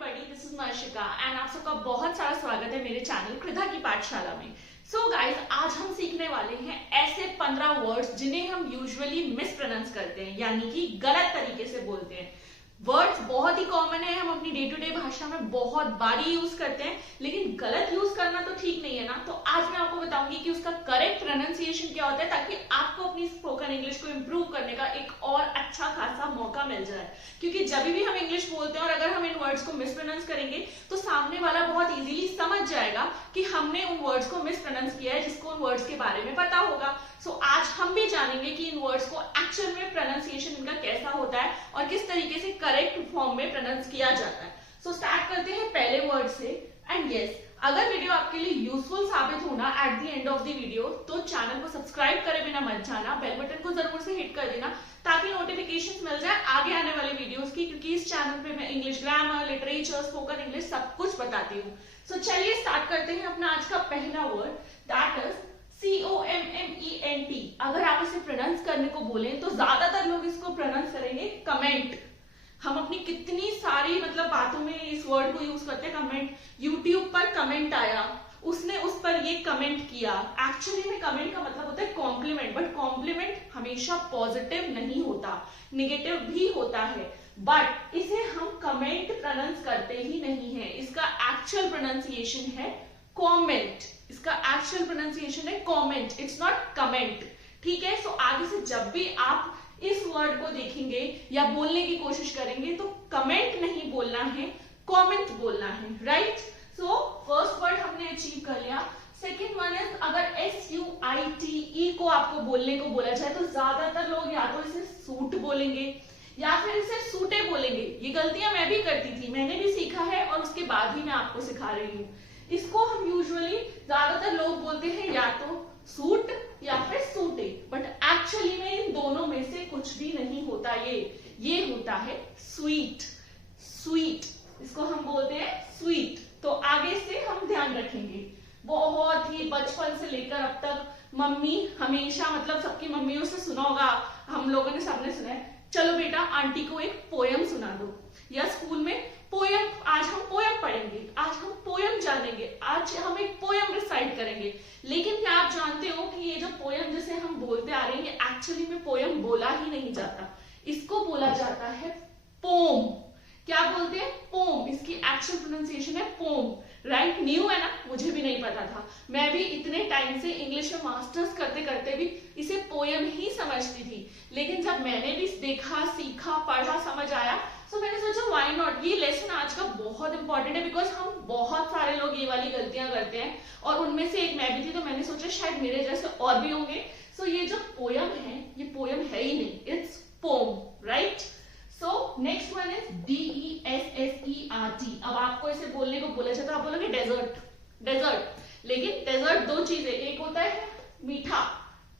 Everybody, this is मर्शिका and आप सबका बहुत सारा स्वागत है मेरे चैनल कृधा की पाठशाला में। सो गाइस, आज हम सीखने वाले हैं ऐसे 15 वर्ड्स जिन्हें हम यूजुअली मिस प्रोनाउंस करते हैं, यानी कि गलत तरीके से बोलते हैं। वर्ड्स बहुत ही कॉमन है, हम अपनी डे टू डे भाषा में बहुत बारी यूज करते हैं, लेकिन गलत यूज करना तो ठीक नहीं है ना। तो आज मैं आपको बताऊंगी कि उसका करेक्ट प्रोनाउंसिएशन क्या होता है, ताकि आपको अपनी स्पोकन इंग्लिश को इंप्रूव करने का एक और अच्छा खासा मौका मिल जाए। क्योंकि जब भी हम इंग्लिश बोलते हैं और अगर हम इन वर्ड्स को मिसप्रोनाउंस करेंगे तो सामने वाला बहुत इजीली समझ जाएगा कि हमने उन वर्ड्स को मिसप्रोनाउंस किया है, जिसको उन वर्ड्स के बारे में पता होगा। सो आज हम भी जानेंगे कि इन वर्ड्स को एक्चुअल में प्रोनाउंसिएशन इनका कैसा होता है और किस तरीके से करेक्ट फॉर्म में प्रोनाउंस किया जाता है। सो स्टार्ट करते हैं पहले वर्ड से। एंड यस, अगर वीडियो आपके लिए यूजफुल साबित होना at the end of the video, तो चैनल को सब्सक्राइब करे बिना मत जाना, बेल बटन को जरूर से हिट कर देना ताकि नोटिफिकेशंस मिल जाए आगे आने वाले वीडियोस की, क्योंकि इस चैनल पे मैं English grammar, literature, spoken English सब कुछ बताती हूँ। सो चलिए स्टार्ट करते हैं अपना आज का पहला वर्ड, दैट इज COMMENT। अगर आप इसे प्रोनाउंस करने को बोलें तो ज्यादातर लोग इसको प्रोनाउंस करेंगे कमेंट। हम अपनी कितनी सारी बातों में इस वर्ड को यूज करते हैं, कमेंट। यूट्यूब पर कमेंट आया, उसने उस पर ये कमेंट किया। एक्चुअली में कमेंट का मतलब होता है कॉम्प्लीमेंट, बट कॉम्प्लीमेंट हमेशा पॉजिटिव नहीं होता, निगेटिव भी होता है। बट इसे हम कमेंट प्रोनाउंस करते ही नहीं है, इसका एक्चुअल प्रोनाउंसिएशन है कॉमेंट। इसका एक्चुअल प्रोनाउंसिएशन है कॉमेंट, इट्स नॉट कमेंट। ठीक है, सो आगे से जब भी आप इस वर्ड को देखेंगे या बोलने की कोशिश करेंगे तो कमेंट नहीं बोलना है, कमेंट बोलना है, राइट। सो फर्स्ट वर्ड हमने अचीव कर लिया। सेकेंड वन इज, अगर SUITE को आपको बोलने को बोला जाए तो ज्यादातर लोग या तो इसे सूट बोलेंगे या फिर इसे सूटे बोलेंगे। ये गलतियां मैं भी करती थी, मैंने भी सीखा है और उसके बाद ही मैं आपको सिखा रही हूँ। इसको हम यूजुअली ज्यादातर लोग बोलते हैं या तो सूट या फिर सूटे, बट एक्चुअली में इन दोनों में से कुछ भी नहीं होता। ये होता है स्वीट। स्वीट, इसको हम बोलते हैं स्वीट। तो आगे से हम ध्यान रखेंगे। बहुत ही बचपन से लेकर अब तक मम्मी हमेशा सबकी मम्मियों से सुना होगा, हम लोगों ने सबने सुना है, चलो बेटा आंटी को एक पोयम सुना दो। या स्कूल में पोयम, आज हम पोयम पढ़ेंगे, आज हम पोयम जानेंगे, आज हम एक पोयम रिसाइट करेंगे। लेकिन क्या आप जानते हो कि ये जो पोयम जिसे हम बोलते आ रहे हैं, ये एक्चुअली में पोयम बोला ही नहीं जाता, इसको बोला जाता है पोम। क्या बोलते हैं? पोम। इसकी एक्चुअल प्रोनाउंसिएशन है पोम, राइट। न्यू है ना, मुझे भी नहीं पता था। मैं भी इतने टाइम से इंग्लिश में मास्टर्स करते करते भी इसे पोयम ही समझती थी, लेकिन जब मैंने भी देखा, सीखा, पढ़ा, समझ आया, तो मैंने सोचा व्हाई नॉट। ये लेसन आज का बहुत इंपॉर्टेंट है, बिकॉज हम बहुत सारे लोग ये वाली गलतियां करते हैं और उनमें से एक मैं भी थी। तो मैंने सोचा शायद मेरे जैसे और भी होंगे। सो ये जो पोयम है, ये पोयम है ही नहीं, it's poem, right. So next one is DESSERT। अब आपको इसे बोलने को बोला जाए तो आप बोलोगे डेजर्ट, डेजर्ट। लेकिन डेजर्ट दो चीजें, एक होता है मीठा,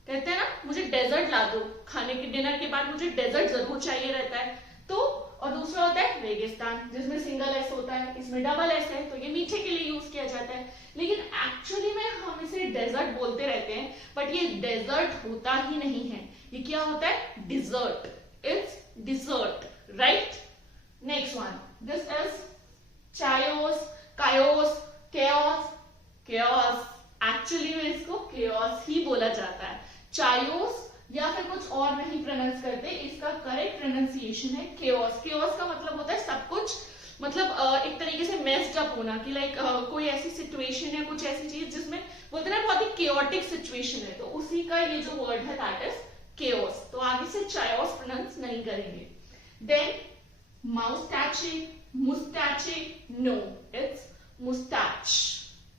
कहते हैं ना मुझे डेजर्ट ला दो, खाने के डिनर के बाद मुझे डेजर्ट जरूर चाहिए रहता है। तो और दूसरा होता है रेगिस्तान, जिसमें सिंगल एस होता है, इसमें डबल एस है, तो ये मीठे के लिए यूज किया जाता है। लेकिन एक्चुअली में हम इसे डेजर्ट बोलते रहते हैं, बट ये डेजर्ट होता ही नहीं है। ये क्या होता है? Dessert. It's dessert, right. Next one, this is chaos, chaos, chaos, chaos. Actually में इसको केओस ही बोला जाता है। चायोस या फिर कुछ और नहीं प्रोनाउंस करते, इसका करेक्ट प्रोनाउंसिएशन है केओस। केओस का मतलब होता है सब कुछ एक तरीके से मेस्ड अप होना, कि कोई ऐसी सिचुएशन है, कुछ ऐसी चीज जिसमें बोलते हैं बहुत ही केओटिक सिचुएशन है, तो उसी का ये जो वर्ड है दैट इज केओस। तो आगे से चायोस प्रोनाउंस नहीं करेंगे। Then moustache, moustache, no, it's moustache.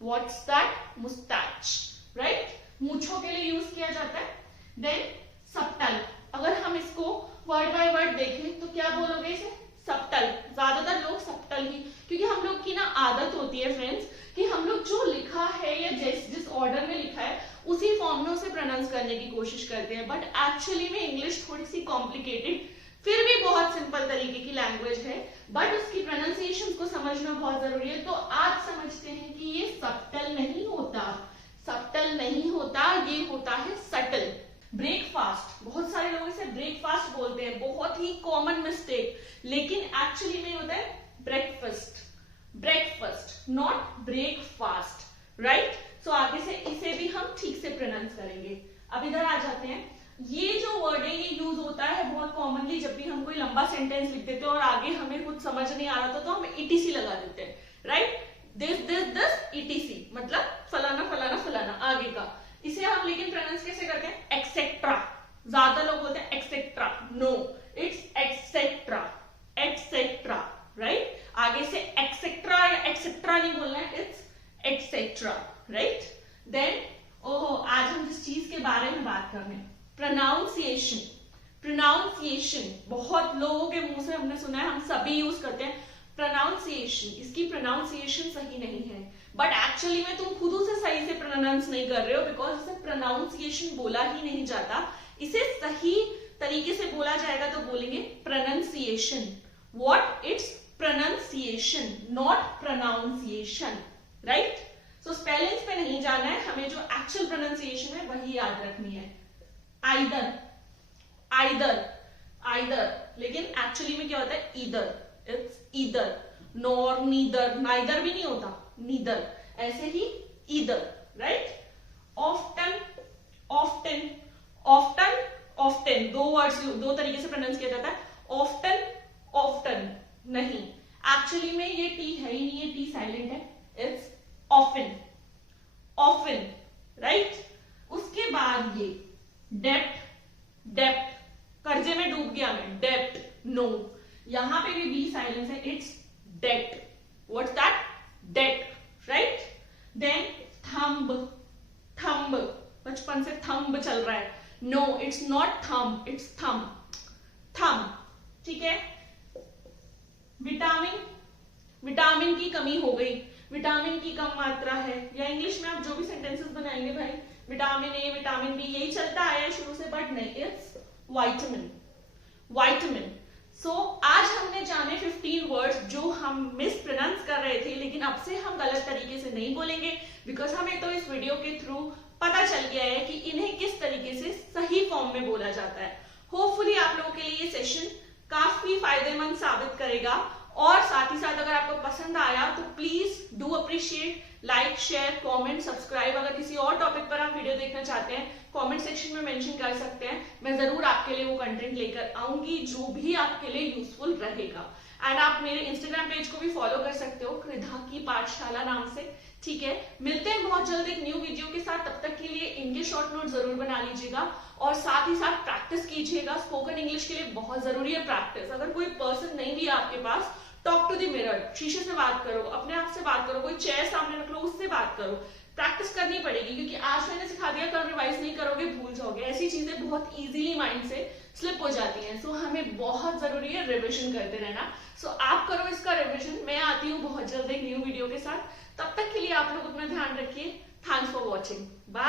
What's that? Moustache, right. मूंछों के लिए यूज किया जाता है। देन सबटल, अगर हम इसको वर्ड बाय वर्ड देखें तो क्या बोलोगे इसे? सबटल। ज्यादातर लोग सबटल ही, क्योंकि हम लोग की ना आदत होती है फ्रेंड्स कि हम लोग जो लिखा है या जिस ऑर्डर में लिखा है उसी फॉर्म में उसे प्रोनाउंस करने की कोशिश करते हैं। बट एक्चुअली में इंग्लिश थोड़ी सी कॉम्प्लिकेटेड, फिर भी बहुत सिंपल तरीके की लैंग्वेज है, बट उसकी प्रोनाउंसिएशन को समझना बहुत जरूरी है। तो आज समझते हैं कि ये सबटल नहीं होता, सबटल नहीं होता, ये होता है सटल। ब्रेकफास्ट, बहुत सारे लोग इसे ब्रेकफास्ट बोलते हैं, बहुत ही कॉमन मिस्टेक, लेकिन एक्चुअली में होता है breakfast. Not breakfast, right. So आगे से इसे भी हम ठीक से प्रोनाउंस करेंगे। अब इधर आ जाते हैं, ये जो वर्ड है ये यूज होता है बहुत कॉमनली जब भी हम कोई लंबा सेंटेंस लिख देते हैं और आगे हमें कुछ समझ नहीं आ रहा था तो हम ईटीसी लगा देते हैं, राइट। दिस ईटीसी मतलब फलाना फलाना फलाना आगे का। इसे हम लेकिन प्रोनाउंस कैसे करते हैं, एक्सेट्रा। ज्यादा लोग बोलते हैं etcetera, no it's etcetera, etcetera, right. आगे से एक्सेट्रा या एक्सेट्रा नहीं बोलना है, इट्स एक्सेट्रा, राइट। देन ओहो, आज हम जिस चीज के बारे में बात कर रहे हैं, प्रोनाउंसिएशन। प्रोनाउंसिएशन बहुत लोगों के मुंह से हमने सुना है, हम सभी यूज करते हैं प्रोनाउंसिएशन। इसकी प्रोनाउंसिएशन सही नहीं है, बट एक्चुअली में तुम खुद उसे सही से प्रोनाउंस नहीं कर रहे हो, बिकॉज इसे प्रोनाउंसिएशन बोला ही नहीं जाता। इसे सही तरीके से बोला जाएगा तो बोलेंगे pronunciation. What, it's pronunciation not pronunciation, right. So spellings पे नहीं जाना है, हमें जो एक्चुअल प्रोनाउंसिएशन है वही याद रखनी है। आइदर, आइदर, आइदर, लेकिन एक्चुअली में क्या होता है, either, it's either, nor, neither, neither भी नहीं होता, नीदर, ऐसे ही either, right. Often, often, often, often, दो वर्ड्स दो तरीके से प्रोनाउंस किया जाता है। ऑफ्टन, ऑफ्टन नहीं, एक्चुअली में ये टी है ही नहीं, ये टी साइलेंट है, इट्स ऑफन, ऑफन, राइट। उसके बाद ये डेप्थ, डेप्थ, कर्जे में डूब गया मैं, डेप्थ, नो, यहां पे भी बी साइलेंस है, it's debt, what's that, debt, right. Then thumb, thumb, बचपन से थंब चल रहा है, no it's not thumb, it's thumb, thumb, ठीक है। विटामिन, विटामिन की कमी हो गई, विटामिन की कम मात्रा है, या इंग्लिश में आप जो भी सेंटेंसेस बनाएंगे भाई, विटामिन ए, विटामिन बी, यही चलता आया है शुरू से, बट नहीं, इट्स विटामिन, विटामिन। सो आज हमने जाने 15 वर्ड्स जो हम मिस प्रोनाउंस कर रहे थे, लेकिन अब से हम गलत तरीके से नहीं बोलेंगे, बिकॉज हमें तो इस वीडियो के थ्रू पता चल गया है कि इन्हें किस तरीके से सही फॉर्म में बोला जाता है। होपफुली आप लोगों के लिए ये सेशन काफी फायदेमंद साबित करेगा, और साथ ही साथ अगर आपको पसंद आया तो please do appreciate, like, share, comment, subscribe. अगर किसी और टॉपिक पर आप वीडियो देखना चाहते हैं कमेंट सेक्शन में मेंशन कर सकते हैं, मैं जरूर आपके लिए वो कंटेंट लेकर आऊंगी जो भी आपके लिए यूजफुल रहेगा। एंड आप मेरे इंस्टाग्राम पेज को भी फॉलो कर सकते हो, कृधा की पाठशाला नाम से, ठीक है। मिलते हैं बहुत जल्द एक न्यू वीडियो के साथ, तब तक के लिए इनके शॉर्ट नोट जरूर बना लीजिएगा, और साथ ही साथ प्रैक्टिस कीजिएगा। स्पोकन इंग्लिश के लिए बहुत जरूरी है प्रैक्टिस। अगर कोई पर्सन नहीं भी आपके पास, टॉक टू द मिरर, शीशे से बात करो, अपने आप से बात करो, कोई चेयर सामने रख लो, उससे बात करो। प्रैक्टिस करनी पड़ेगी, क्योंकि आज मैंने सिखा दिया, कल रिवाइज नहीं करोगे भूल जाओगे, ऐसी चीजें बहुत इजीली माइंड से स्लिप हो जाती हैं। सो हमें बहुत जरूरी है रिविजन करते रहना। सो आप करो इसका रिविजन। मैं आती हूँ बहुत जल्द एक न्यू वीडियो के साथ, तब तक के लिए आप लोग अपना ध्यान रखिए। Thanks for watching, bye.